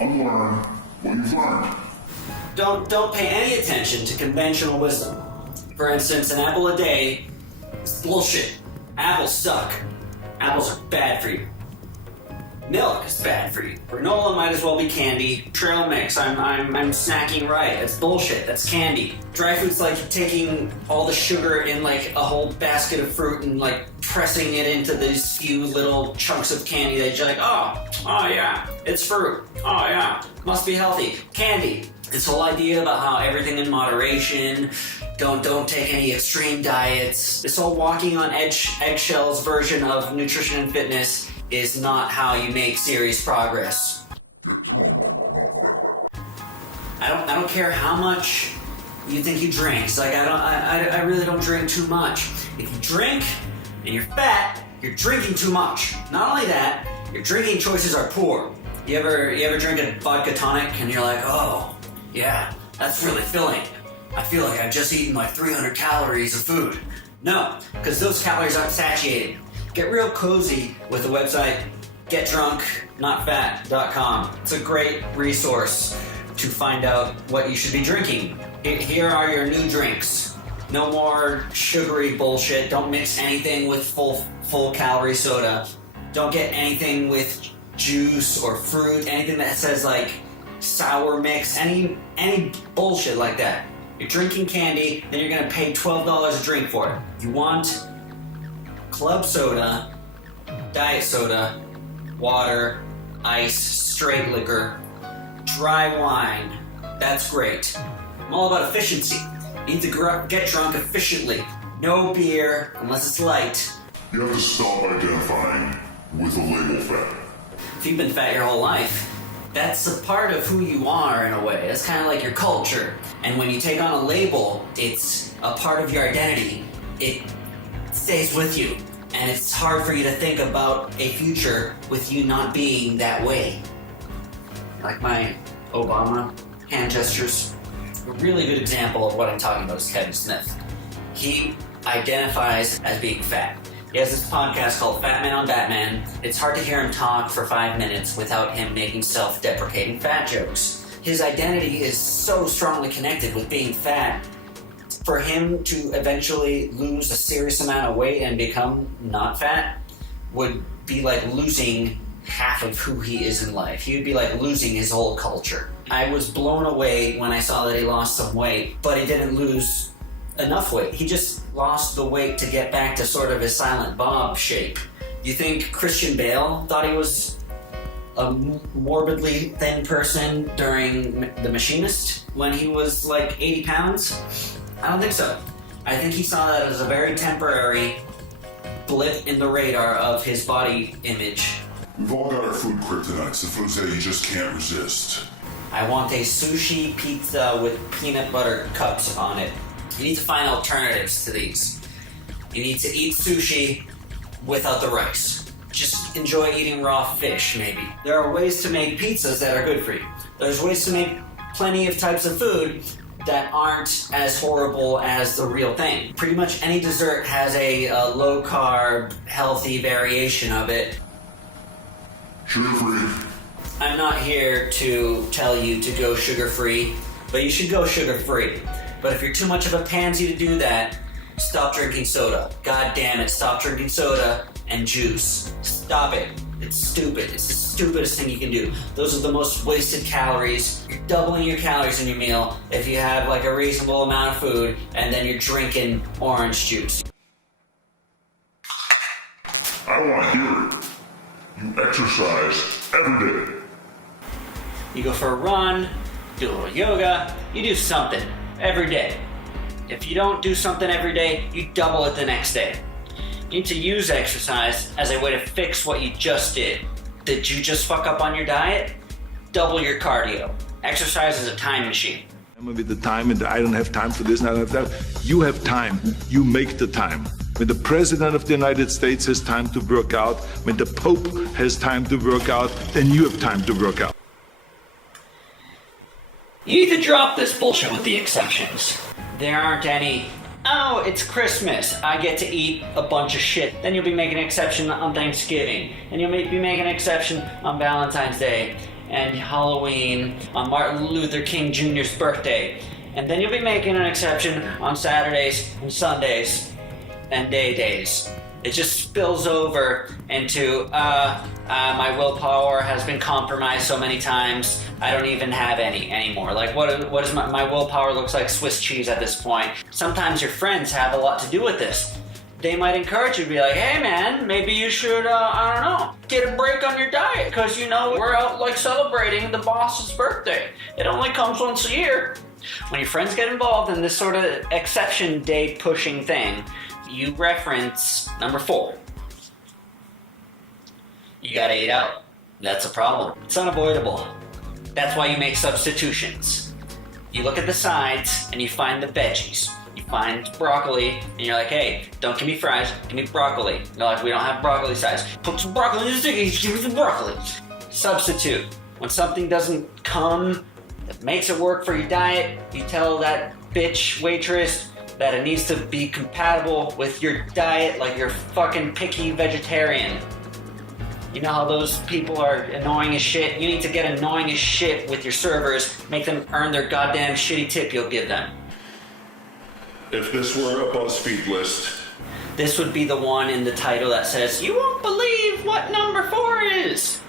unlearn what you've learned. Don't pay any attention to conventional wisdom. For instance, an apple a day is bullshit. Apples suck. Apples are bad for you. Milk is bad for you. Granola might as well be candy. Trail mix, I'm snacking right. That's bullshit. That's candy. Dry fruit's like taking all the sugar in like a whole basket of fruit and like pressing it into these few little chunks of candy that you're like, oh yeah, it's fruit. Oh yeah, must be healthy. Candy. This whole idea about how everything in moderation, don't take any extreme diets. This whole walking on eggshells version of nutrition and fitness is not how you make serious progress. I don't care how much you think you drink. It's like I really don't drink too much. If you drink and you're fat, you're drinking too much. Not only that, your drinking choices are poor. You ever drink a vodka tonic and you're like, oh yeah, that's really filling. I feel like I've just eaten like 300 calories of food. No, because those calories aren't satiated. Get real cozy with the website getdrunknotfat.com. It's a great resource to find out what you should be drinking. Here are your new drinks. No more sugary bullshit. Don't mix anything with full calorie soda. Don't get anything with juice or fruit, anything that says like sour mix, any bullshit like that. You're drinking candy, then you're gonna pay $12 a drink for it. You want club soda, diet soda, water, ice, straight liquor, dry wine. That's great. I'm all about efficiency. You need to get drunk efficiently. No beer, unless it's light. You have to stop identifying with a label fat. If you've been fat your whole life, that's a part of who you are in a way. That's kind of like your culture. And when you take on a label, it's a part of your identity. It stays with you. And it's hard for you to think about a future with you not being that way. Like my Obama hand gestures. A really good example of what I'm talking about is Kevin Smith. He identifies as being fat. He has this podcast called Fat Man on Batman. It's hard to hear him talk for 5 minutes without him making self-deprecating fat jokes. His identity is so strongly connected with being fat. For him to eventually lose a serious amount of weight and become not fat would be like losing half of who he is in life. He would be like losing his whole culture. I was blown away when I saw that he lost some weight, but he didn't lose enough weight. He just lost the weight to get back to sort of his Silent Bob shape. You think Christian Bale thought he was a morbidly thin person during The Machinist when he was like 80 pounds? I don't think so. I think he saw that as a very temporary blip in the radar of his body image. We've all got our food kryptonites, the foods that you just can't resist. I want a sushi pizza with peanut butter cups on it. You need to find alternatives to these. You need to eat sushi without the rice. Just enjoy eating raw fish, maybe. There are ways to make pizzas that are good for you. There's ways to make plenty of types of food that aren't as horrible as the real thing. Pretty much any dessert has a low-carb, healthy variation of it. Sugar-free. I'm not here to tell you to go sugar-free, but you should go sugar-free. But if you're too much of a pansy to do that, stop drinking soda. God damn it, stop drinking soda and juice. Stop it. It's stupid. It's the stupidest thing you can do. Those are the most wasted calories. You're doubling your calories in your meal if you have like a reasonable amount of food and then you're drinking orange juice. I want to hear it. You exercise every day. You go for a run, do a little yoga, you do something every day. If you don't do something every day, you double it the next day. You need to use exercise as a way to fix what you just did. Did you just fuck up on your diet? Double your cardio. Exercise is a time machine. With the time, and I don't have time for this and I don't have that. You have time. You make the time. When the President of the United States has time to work out, when the Pope has time to work out, then you have time to work out. You need to drop this bullshit with the exceptions. There aren't any, oh, it's Christmas, I get to eat a bunch of shit. Then you'll be making an exception on Thanksgiving. And you'll be making an exception on Valentine's Day. and Halloween on Martin Luther King Jr.'s birthday. And then you'll be making an exception on Saturdays and Sundays and days. It just spills over into, my willpower has been compromised so many times, I don't even have any anymore. Like, what is my willpower looks like Swiss cheese at this point. Sometimes your friends have a lot to do with this. They might encourage you to be like, hey man, maybe you should, I don't know, get a break on your diet, because, you know, we're out, like, celebrating the boss's birthday. It only comes once a year. When your friends get involved in this sort of exception day pushing thing, you reference number 4. You gotta eat out. That's a problem. It's unavoidable. That's why you make substitutions. You look at the sides and you find the veggies. You find broccoli and you're like, hey, don't give me fries, give me broccoli. They're like, we don't have broccoli size. Put some broccoli in the sticky, give me some broccoli. Substitute. When something doesn't come that makes it work for your diet, you tell that bitch waitress that it needs to be compatible with your diet, like you're fucking picky vegetarian. You know how those people are annoying as shit? You need to get annoying as shit with your servers, make them earn their goddamn shitty tip you'll give them. If this were a BuzzFeed list, this would be the one in the title that says, you won't believe what number 4 is.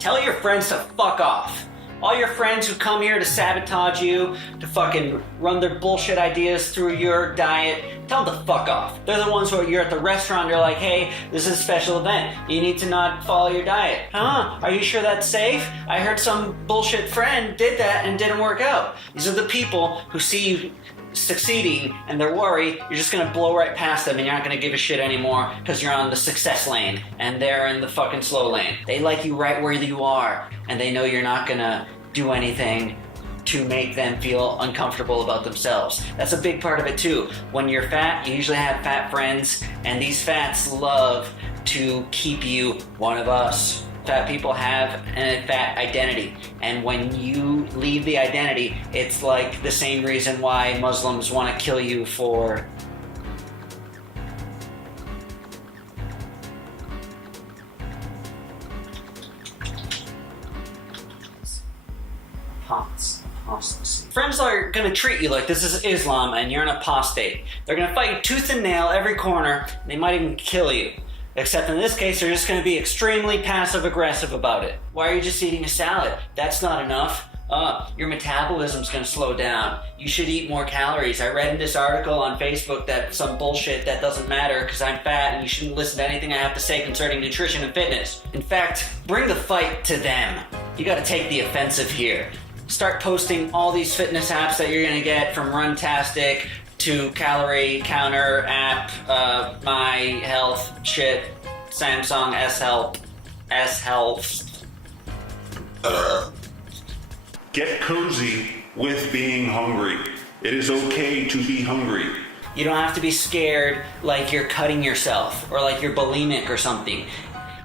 Tell your friends to fuck off. All your friends who come here to sabotage you, to fucking run their bullshit ideas through your diet, tell them to fuck off. They're the ones who you're at the restaurant, they're like, hey, this is a special event. You need to not follow your diet. Huh? Are you sure that's safe? I heard some bullshit friend did that and didn't work out. These are the people who see you succeeding and they're worried you're just gonna blow right past them and you're not gonna give a shit anymore because you're on the success lane and they're in the fucking slow lane. They like you right where you are and they know you're not gonna do anything to make them feel uncomfortable about themselves. That's a big part of it too. When you're fat, you usually have fat friends and these fats love to keep you one of us. Fat people have a fat identity, and when you leave the identity, it's like the same reason why Muslims want to kill you for apostasy. Friends are going to treat you like this is Islam and you're an apostate. They're going to fight you tooth and nail every corner, and they might even kill you. Except in this case, they're just going to be extremely passive-aggressive about it. Why are you just eating a salad? That's not enough. Your metabolism's going to slow down. You should eat more calories. I read in this article on Facebook that some bullshit that doesn't matter because I'm fat and you shouldn't listen to anything I have to say concerning nutrition and fitness. In fact, bring the fight to them. You got to take the offensive here. Start posting all these fitness apps that you're going to get from Runtastic to Calorie Counter app, My Health shit, Samsung S Health. get cozy with being hungry. It is okay to be hungry. You don't have to be scared like you're cutting yourself or like you're bulimic or something.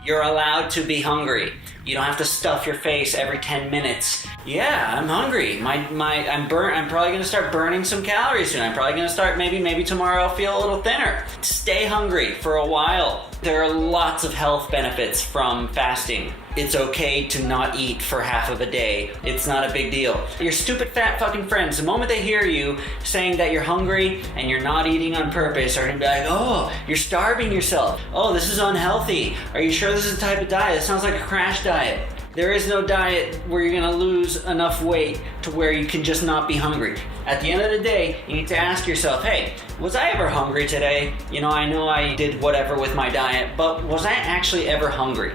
You're allowed to be hungry. You don't have to stuff your face every 10 minutes. Yeah, I'm hungry. I'm probably gonna start burning some calories soon. I'm probably gonna start maybe tomorrow I'll feel a little thinner. Stay hungry for a while. There are lots of health benefits from fasting. It's okay to not eat for half of a day. It's not a big deal. Your stupid fat fucking friends, the moment they hear you saying that you're hungry and you're not eating on purpose, are gonna be like, oh, you're starving yourself. Oh, this is unhealthy. Are you sure this is the type of diet? It sounds like a crash diet. There is no diet where you're gonna lose enough weight to where you can just not be hungry. At the end of the day, you need to ask yourself, hey, was I ever hungry today? You know I did whatever with my diet, but was I actually ever hungry?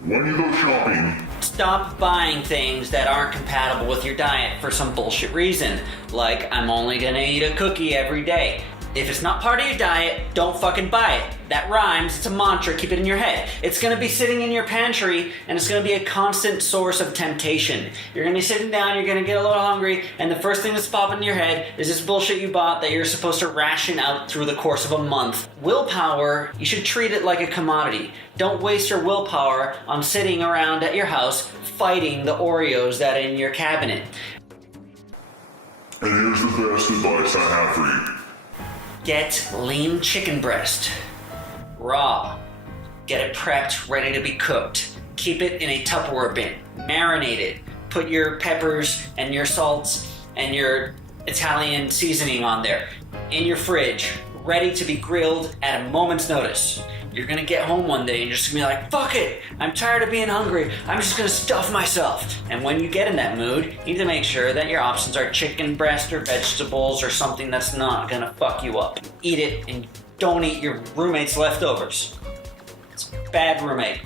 When you go shopping, Stop buying things that aren't compatible with your diet for some bullshit reason. Like, I'm only gonna eat a cookie every day. If it's not part of your diet, don't fucking buy it. That rhymes, it's a mantra, keep it in your head. It's gonna be sitting in your pantry, and it's gonna be a constant source of temptation. You're gonna be sitting down, you're gonna get a little hungry, and the first thing that's popping in your head is this bullshit you bought that you're supposed to ration out through the course of a month. Willpower, you should treat it like a commodity. Don't waste your willpower on sitting around at your house fighting the Oreos that are in your cabinet. and here's the best advice I have for you. Get lean chicken breast. Raw. Get it prepped, ready to be cooked. Keep it in a Tupperware bin. Marinate it. Put your peppers and your salts and your Italian seasoning on there. In your fridge, ready to be grilled at a moment's notice. You're gonna get home one day and you're just gonna be like, fuck it, I'm tired of being hungry, I'm just gonna stuff myself. And when you get in that mood, you need to make sure that your options are chicken breast or vegetables or something that's not gonna fuck you up. Eat it and don't eat your roommate's leftovers. It's a bad roommate.